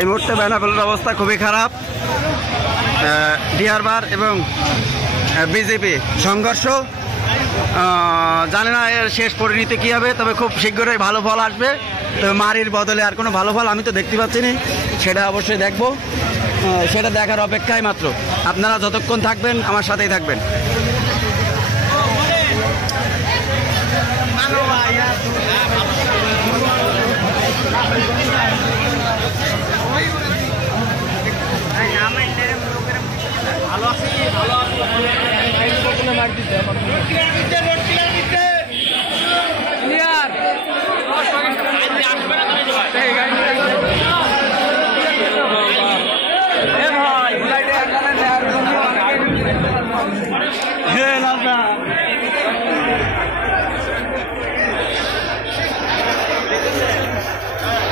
এই মুহূর্তে বেনাপোলের অবস্থা খুবই খারাপ। ডিআরবার এবং বিজেপি সংঘর্ষ, জানি না এর শেষ পরিণতি কী হবে, তবে খুব শীঘ্রই ভালো ফল আসবে। তবে মারির বদলে আর কোনো ভালো ফল আমি তো দেখতে পাচ্ছি না, সেটা অবশ্যই দেখব, সেটা দেখার অপেক্ষায় মাত্র। আপনারা যতক্ষণ থাকবেন আমার সাথেই থাকবেন। ভাই